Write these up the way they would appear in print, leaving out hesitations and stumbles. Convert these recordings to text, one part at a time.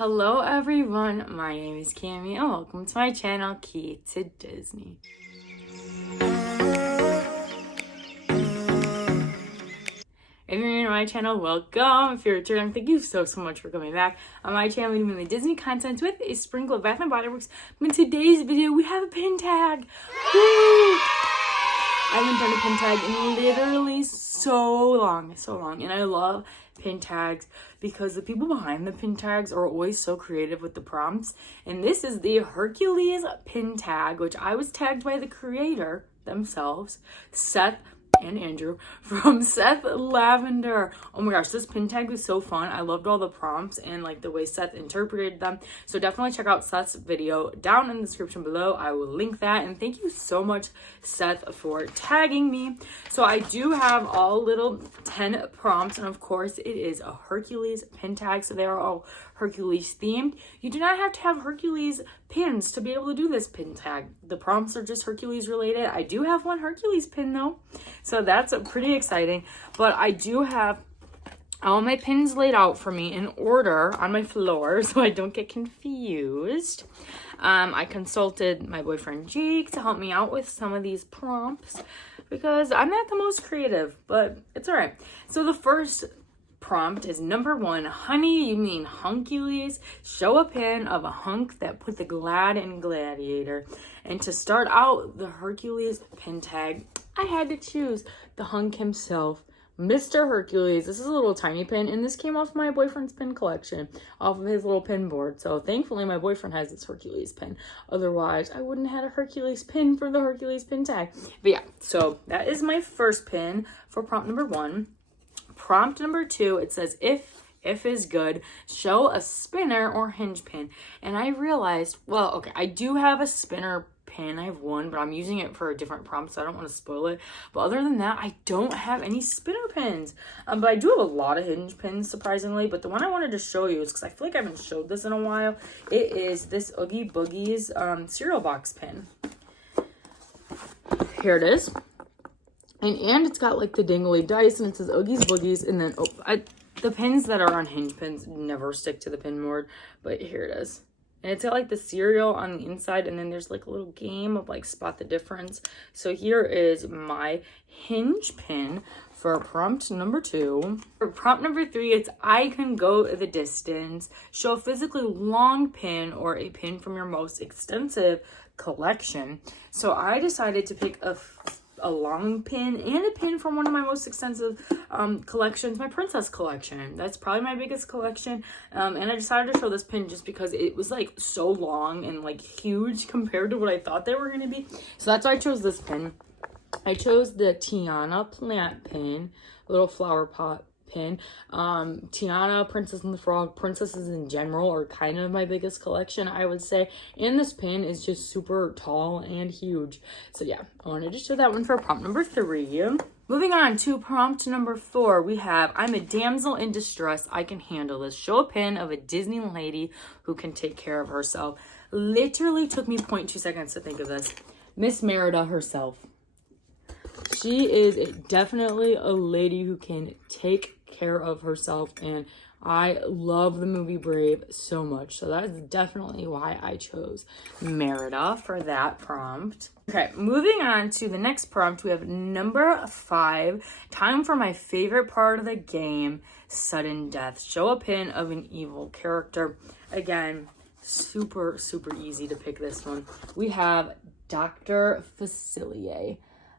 Hello everyone, my name is Cami and welcome to my channel, Key to Disney. If you're new to my channel, welcome. If you're returning, thank you so much for coming back. On my channel, we do mainly Disney content with a sprinkle of Bath & Body Works. In today's video, we have a pin tag. Woo! I haven't done a pin tag in literally so long, and I love pin tags because the people behind the pin tags are always so creative with the prompts. And this is the Hercules Pin Tag, which I was tagged by the creator themselves, Seth and Andrew, from Seth Lavender. Oh my gosh, this pin tag was so fun. I loved all the prompts and like the way Seth interpreted them. So definitely check out Seth's video down in the description below. I will link that. And thank you so much, Seth, for tagging me. So I do have all little 10 prompts, and of course it is a Hercules pin tag, so they are all Hercules themed. You do not have to have Hercules pins to be able to do this pin tag. The prompts are just Hercules related. I do have one Hercules pin though, so that's pretty exciting. But I do have all my pins laid out for me in order on my floor so I don't get confused. I consulted my boyfriend Jake to help me out with some of these prompts because I'm not the most creative, but it's all right. So the first prompt is number 1. Honey, you mean Hunkules? Show a pin of a hunk that put the glad in gladiator. And to start out the Hercules pin tag, I had to choose the hunk himself, Mr. Hercules. This is a little tiny pin, and this came off my boyfriend's pin collection, off of his little pin board. So thankfully my boyfriend has this Hercules pin. Otherwise, I wouldn't have had a Hercules pin for the Hercules pin tag. But yeah, so that is my first pin for prompt number 1. Prompt number 2, it says, if is good, show a spinner or hinge pin. And I realized, well, okay, I do have a spinner pin. I have one, but I'm using it for a different prompt, so I don't want to spoil it. But other than that, I don't have any spinner pins. But I do have a lot of hinge pins, surprisingly. But the one I wanted to show you is, because I feel like I haven't showed this in a while, it is this Oogie Boogie's cereal box pin. Here it is. And it's got like the dingly dice, and it says Oogie's Boogies, and then the pins that are on hinge pins never stick to the pin board, but here it is. And it's got like the cereal on the inside, and then there's like a little game of like spot the difference. So here is my hinge pin for prompt number 2. For prompt number 3, it's I can go the distance. Show a physically long pin or a pin from your most extensive collection. So I decided to pick a long pin and a pin from one of my most extensive collections, my princess collection. That's probably my biggest collection, and I decided to show this pin just because it was like so long and like huge compared to what I thought they were going to be. So that's why I chose this pin. I chose the Tiana plant pin, little flower pot pin. Tiana, Princess and the Frog, princesses in general are kind of my biggest collection, I would say. And this pin is just super tall and huge. So yeah, I wanted to show that one for prompt number 3. Moving on to prompt number 4, we have I'm a damsel in distress. I can handle this. Show a pin of a Disney lady who can take care of herself. Literally took me 0.2 seconds to think of this. Miss Merida herself. She is definitely a lady who can take care of herself, and I love the movie Brave so much. So that is definitely why I chose Merida for that prompt. Okay, moving on to the next prompt, we have number 5. Time for my favorite part of the game, sudden death. Show a pin of an evil character. Again, super easy to pick this one. We have Dr. Facilier.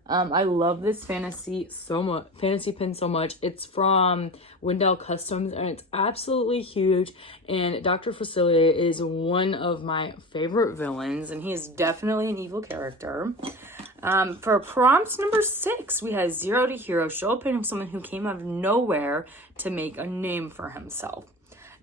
I love this fantasy pin so much. It's from Wendell Customs, and it's absolutely huge. And Dr. Facilier is one of my favorite villains, and he is definitely an evil character. For prompt number 6, we have 0 to hero. Show a pin of someone who came out of nowhere to make a name for himself.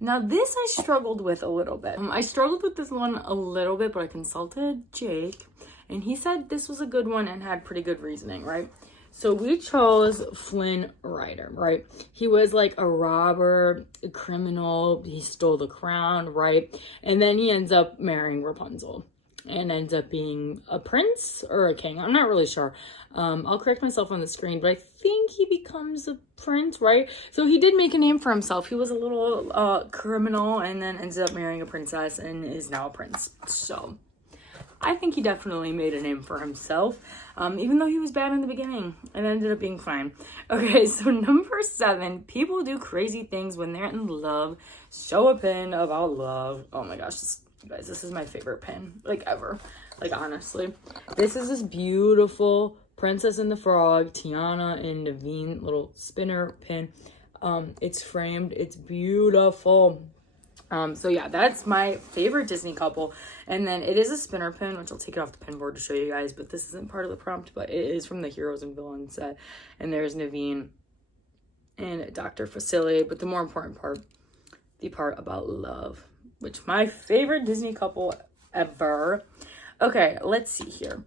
Now this I struggled with a little bit. I struggled with this one a little bit, but I consulted Jake, and he said this was a good one and had pretty good reasoning, right? So we chose Flynn Rider, right? He was like a robber, a criminal. He stole the crown, right? And then he ends up marrying Rapunzel. and ends up being a prince or a king. I'm not really sure. I'll correct myself on the screen, but I think he becomes a prince, right? So he did make a name for himself. He was a little criminal and then ended up marrying a princess and is now a prince. So I think he definitely made a name for himself, even though he was bad in the beginning. It ended up being fine. Okay, so number 7, people do crazy things when they're in love. Show a pin about love. Oh my gosh, guys, this is my favorite pin, like, ever. Like, honestly. This is this beautiful Princess and the Frog, Tiana and Naveen little spinner pin. It's framed. It's beautiful. So yeah, that's my favorite Disney couple. And then it is a spinner pin, which I'll take it off the pin board to show you guys, but this isn't part of the prompt, but it is from the Heroes and Villains set. And there's Naveen and Dr. Facilier, but the more important part, the part about love, which my favorite Disney couple ever. Okay, let's see here.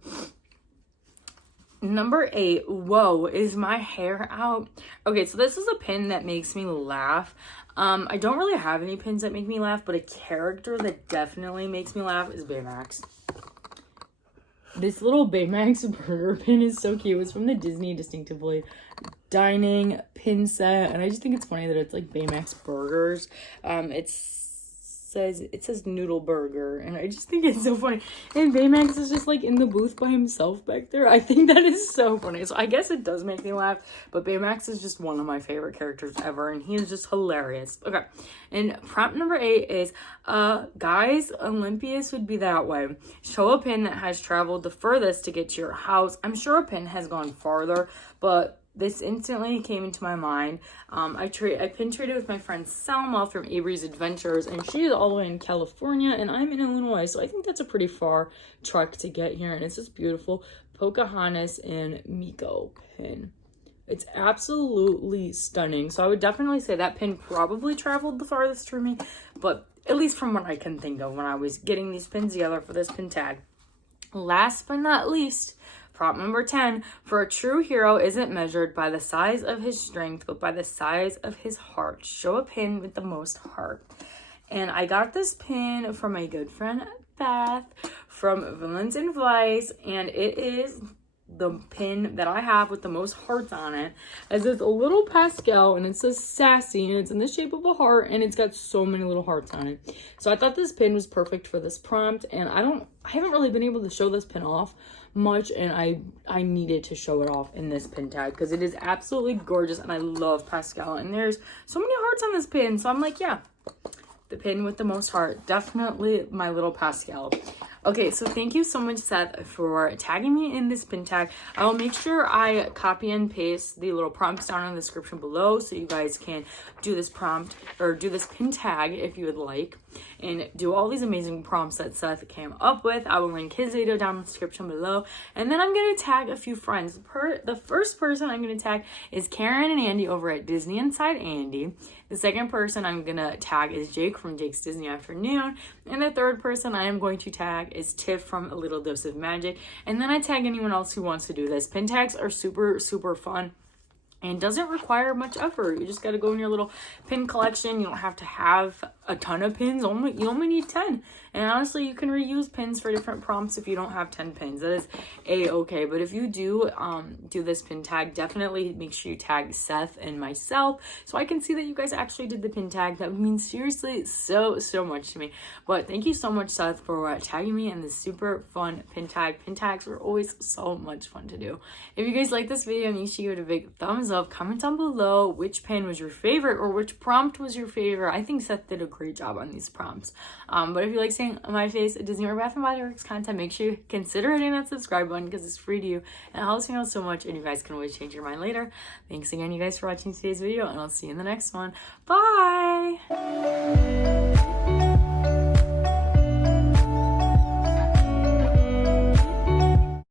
Number 8, whoa, is my hair out? Okay, so this is a pin that makes me laugh. I don't really have any pins that make me laugh, but a character that definitely makes me laugh is Baymax. This little Baymax burger pin is so cute. It's from the Disney Distinctively Dining pin set, and I just think it's funny that it's like Baymax burgers. It says noodle burger, and I just think it's so funny. And Baymax is just like in the booth by himself back there. I think that is so funny. So I guess it does make me laugh, but Baymax is just one of my favorite characters ever, and he is just hilarious. Okay, and prompt number 8 is guys, Olympus would be that way. Show a pin that has traveled the furthest to get to your house. I'm sure a pin has gone farther, but this instantly came into my mind. I pin traded with my friend Selma from Avery's Adventures, and she is all the way in California, and I'm in Illinois, so I think that's a pretty far trek to get here. And it's this beautiful Pocahontas and Miko pin. It's absolutely stunning. So I would definitely say that pin probably traveled the farthest for me, but at least from what I can think of when I was getting these pins together for this pin tag. Last but not least, prompt number 10, for a true hero isn't measured by the size of his strength, but by the size of his heart. Show a pin with the most heart. And I got this pin from my good friend Beth from Villains and Vice, and it is the pin that I have with the most hearts on it. As it's a little pastel, and it says sassy, and it's in the shape of a heart, and it's got so many little hearts on it. So I thought this pin was perfect for this prompt, and I haven't really been able to show this pin off much, and I needed to show it off in this pin tag because it is absolutely gorgeous, and I love pastel, and there's so many hearts on this pin. So I'm like, yeah, the pin with the most heart, definitely my little pastel. Okay, so thank you so much, Seth, for tagging me in this pin tag. I will make sure I copy and paste the little prompts down in the description below so you guys can do this prompt or do this pin tag if you would like, and do all these amazing prompts that Seth came up with. I will link his video down in the description below, and then I'm going to tag a few friends. The first person I'm going to tag is Karen and Andy over at Disney Inside Andy. The second person I'm going to tag is Jake from Jake's Disney Afternoon, and the third person I am going to tag is Tiff from A Little Dose of Magic, and then I tag anyone else who wants to do this. Pin tags are super, super fun and doesn't require much effort. You just got to go in your little pin collection. You don't have to have a ton of pins. You only need 10. And honestly, you can reuse pins for different prompts if you don't have 10 pins. That is a-okay. But if you do do this pin tag, definitely make sure you tag Seth and myself so I can see that you guys actually did the pin tag. That would mean seriously so much to me. But thank you so much, Seth, for tagging me in this super fun pin tag. Pin tags were always so much fun to do. If you guys like this video, make sure you give it a big thumbs up. Comment down below which pin was your favorite or which prompt was your favorite. I think Seth did a great job on these prompts. But if you like seeing my face at Disney or Bath & Body Works content, make sure you consider hitting that subscribe button because it's free to you and it helps me out so much, and you guys can always change your mind later. Thanks again, you guys, for watching today's video, and I'll see you in the next one. Bye!